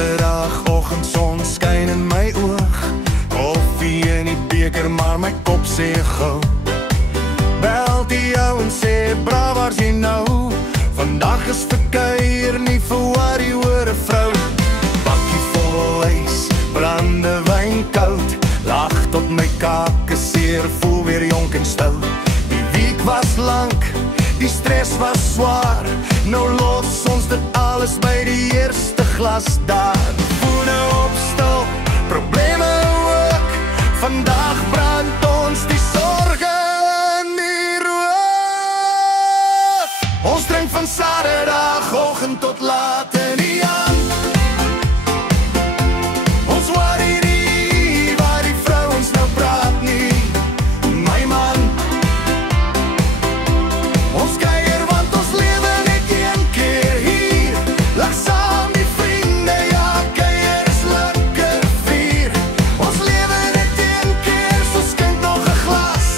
Saterdagoggend, son skyn in my oog. Koffie in die beker, maar my kop sê gou. Bel die ou en sê, bra, waar is jy nou? Vandag is verkuier, nie vir worry oor 'n vrou. Bakkie vol ys, brandewyn koud, lag tot my kake seer, voel weer jonk en stout. Die week was lank, die stress was swaar, nou los ons dit alles by die eerste glas daar. Voene opstel, probleme ook, vandag brand ons die sorge in die rook. Ons drink van Saterdagoggend tot laat in die aand. Ons worry nie waar die vrouens nou praat nie, my man. Ons kuier want ons lewe net een keer hier. Lag saam die vriende, ja, kuier is lekker vier. Ons lewe net een keer, so skink nog 'n glas.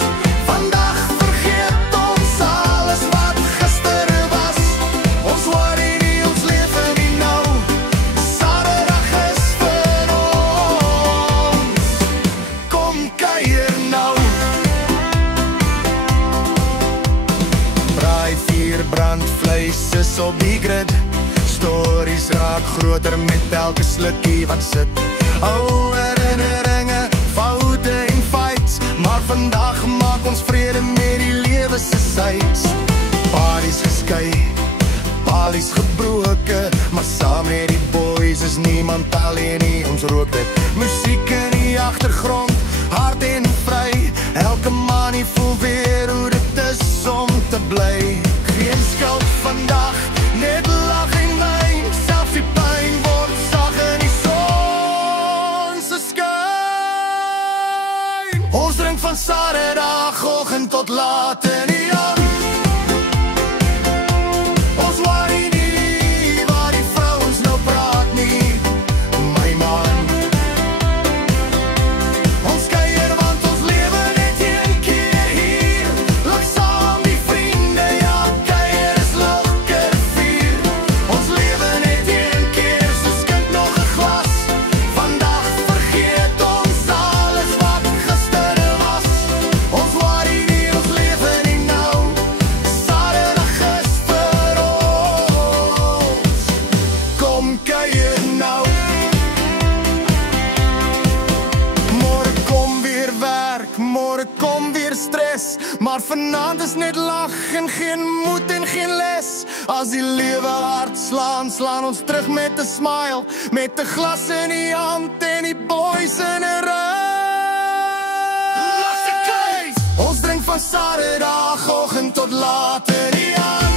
Vandag vergeet ons alles wat gister was. Ons worry nie, ons lewe nie nou. Saterdag is vir ons. Kom kuier nou. Braai vuur, brand vleis is op die grid. Stories raak groter met elke slukkie wat sit. Ou herinneringe, foute en fights, maar vandag maak ons vrede met die lewe se sights. Parties geskei, palies gebroke, maar saam met die boys is niemand alleen nie, ons rook dit. Musiek in die agtergrond, hard en vry. Elke manie voel weer hoe dit is om te bly. Geen skuld vandag, net lag en wyn. Selfs die pyn word sag in die son se skyn. Ons drink van Saterdagoggend tot laat in die aand. Ons worry nie waar die vrouens nou praat nie, my man. Ons kuier want ons lewe net een keer hier. Lag saam die vriende, ja, kuier is lekker vier. Ons lewe net een keer, so skink nog 'n glas. Vandag vergeet ons alles wat gister was. Ons worry nie, ons lewe nie nou. Saterdag is vir ons. Kom kuier nou. Môre kom weer werk, môre kom weer stres, maar vanaand is net lag en geen moed en geen les. As die lewe hard slaan, slaan ons terug met 'n smile, met 'n glas in die hand en die boys in 'n ry. Ons drink van Saterdagoggend tot laat in die aand.